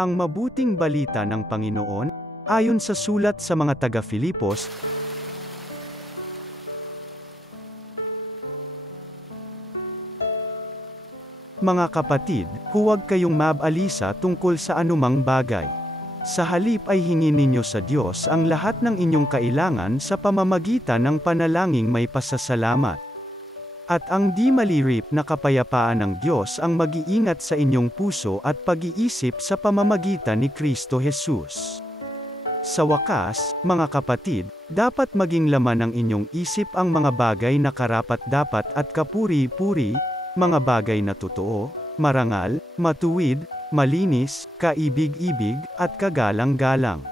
Ang mabuting balita ng Panginoon, ayon sa sulat sa mga taga-Filipos, mga kapatid, huwag kayong mag-alisa tungkol sa anumang bagay. Sa halip ay hingin ninyo sa Diyos ang lahat ng inyong kailangan sa pamamagitan ng panalangin may pasasalamat. At ang di malirip na kapayapaan ng Diyos ang mag-iingat sa inyong puso at pag-iisip sa pamamagitan ni Kristo Jesus. Sa wakas, mga kapatid, dapat maging laman ng inyong isip ang mga bagay na karapat-dapat at kapuri-puri, mga bagay na totoo, marangal, matuwid, malinis, kaibig-ibig, at kagalang-galang.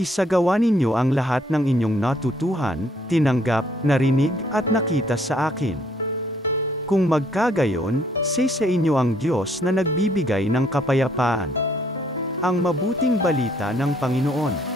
Isagawa ninyo ang lahat ng inyong natutuhan, tinanggap, narinig, at nakita sa akin. Kung magkagayon, sa inyo ang Diyos na nagbibigay ng kapayapaan. Ang mabuting balita ng Panginoon.